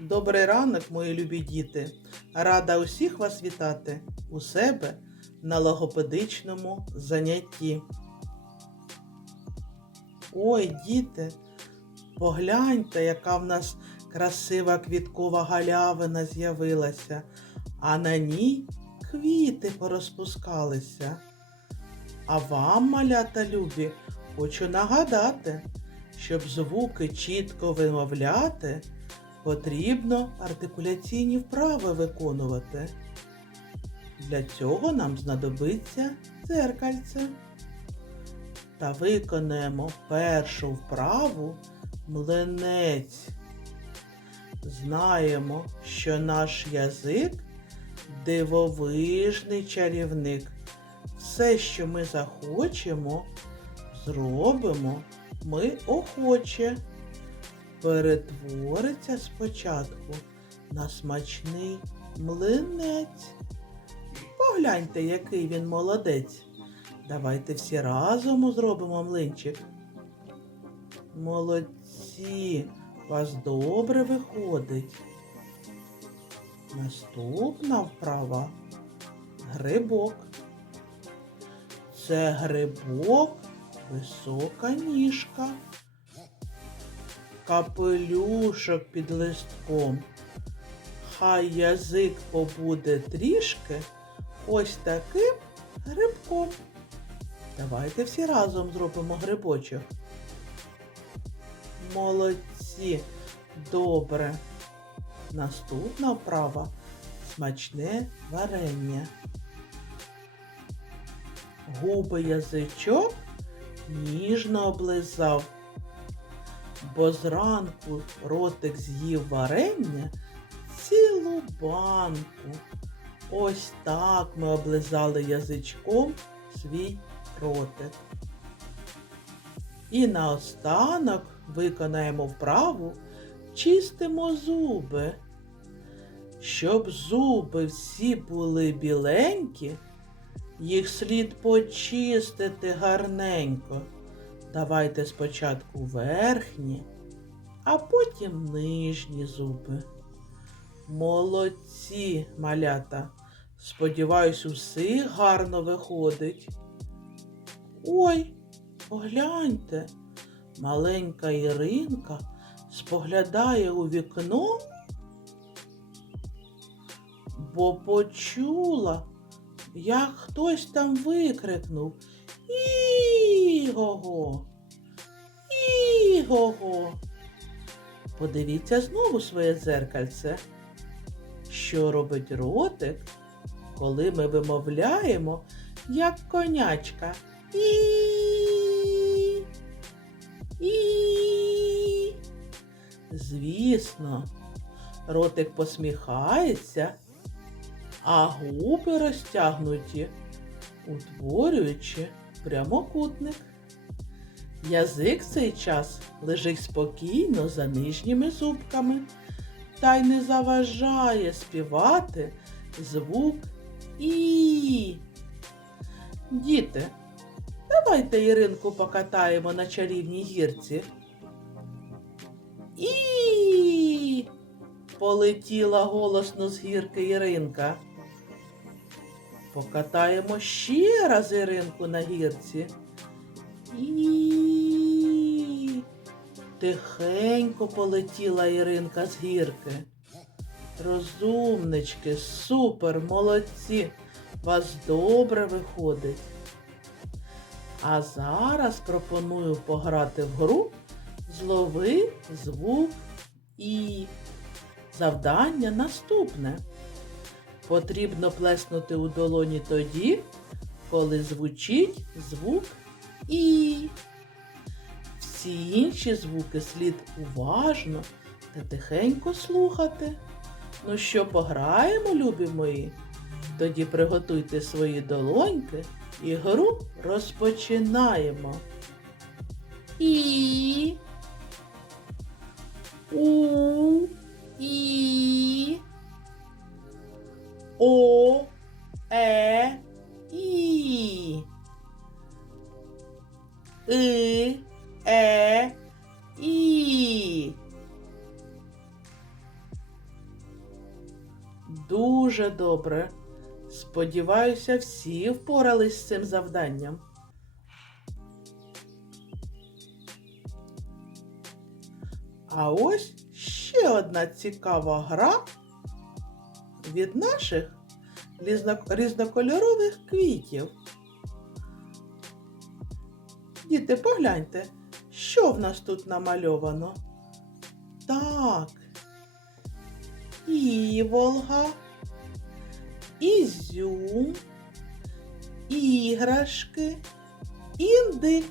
Добрий ранок, мої любі діти. Рада усіх вас вітати у себе на логопедичному занятті. Ой, діти, погляньте, яка в нас красива квіткова галявина з'явилася, а на ній квіти порозпускалися. А вам, малята любі, хочу нагадати, щоб звуки чітко вимовляти, потрібно артикуляційні вправи виконувати. Для цього нам знадобиться дзеркальце. Та виконаємо першу вправу млинець. Знаємо, що наш язик дивовижний чарівник. Все, що ми захочемо, зробимо ми охоче. Перетвориться спочатку на смачний млинець. Погляньте, який він молодець. Давайте всі разом зробимо млинчик. Молодці, у вас добре виходить. Наступна вправа грибок. Це грибок, висока ніжка, капелюшок під листком. Хай язик побуде трішки ось таким грибком. Давайте всі разом зробимо грибочок. Молодці, добре. Наступна вправа смачне варення. Губи язичок ніжно облизав, бо зранку ротик з'їв варення цілу банку. Ось так ми облизали язичком свій ротик. І наостанок виконаємо вправу чистимо зуби. Щоб зуби всі були біленькі, їх слід почистити гарненько. Давайте спочатку верхні, а потім нижні зуби. Молодці, малята. Сподіваюсь, усіх гарно виходить. Ой, погляньте, маленька Іринка споглядає у вікно, бо почула, як хтось там викрикнув Іго-го! Іго-го! Подивіться знову своє дзеркальце. Що робить ротик, коли ми вимовляємо, як конячка. І. І. Звісно, ротик посміхається, а губи розтягнуті, утворюючи прямокутник. Язик цей час лежить спокійно за нижніми зубками та й не заважає співати звук І. Діти, давайте Іринку покатаємо на чарівній гірці. І. Полетіла голосно з гірки Іринка. Покатаємо ще раз Іринку на гірці. І. Тихенько полетіла Іринка з гірки. Розумнички, супер, молодці. Вас добре виходить. А зараз пропоную пограти в гру Злови звук І. Завдання наступне. Потрібно плеснути у долоні тоді, коли звучить звук І. Всі інші звуки слід уважно та тихенько слухати. Ну що, пограємо, любі мої? Тоді приготуйте свої долоньки і гру розпочинаємо. І. У. І. О. Е. И. Е. І. Дуже добре. Сподіваюся, всі впорались з цим завданням. А ось ще одна цікава гра від наших різнокольорових квітів. Діти, погляньте, що в нас тут намальовано? Так. Іволга, ізюм, іграшки, індик.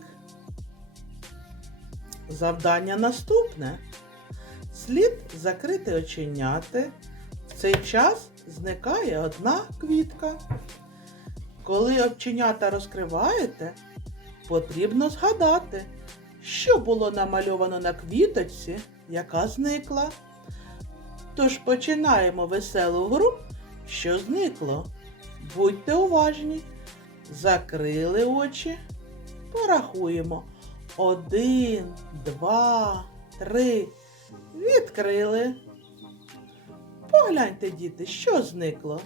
Завдання наступне. Слід закрити оченяти. В цей час зникає одна квітка. Коли оченята розкриваєте, потрібно згадати, що було намальовано на квіточці, яка зникла. Тож починаємо веселу гру, що зникло. Будьте уважні. Закрили очі. Порахуємо. Один, два, три. Відкрили. Погляньте, діти, що зникло.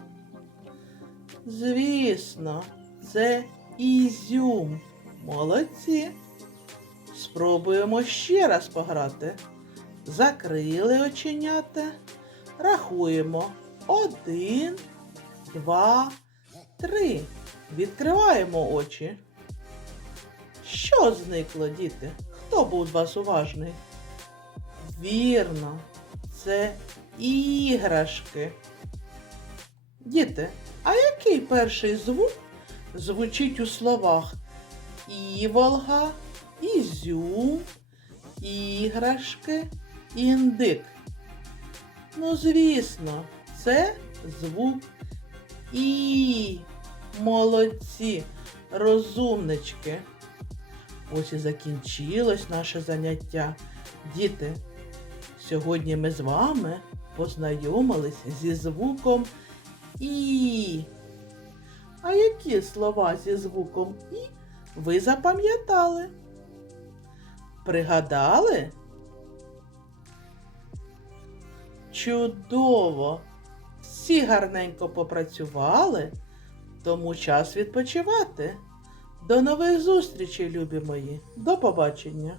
Звісно, це ізюм. Молодці. Спробуємо ще раз пограти. Закрили оченята. Рахуємо. Один, два, три. Відкриваємо очі. Що зникло, діти? Хто був з вас уважний? Вірно, це іграшки. Діти, а який перший звук звучить у словах іволга, ізюм, іграшки, індик? Ну, звісно, це звук І. Молодці, розумнички. Ось і закінчилось наше заняття. Діти, сьогодні ми з вами познайомились зі звуком І. А які слова зі звуком І ви запам'ятали? Пригадали? Чудово! Всі гарненько попрацювали, тому час відпочивати. До нових зустрічей, любі мої. До побачення!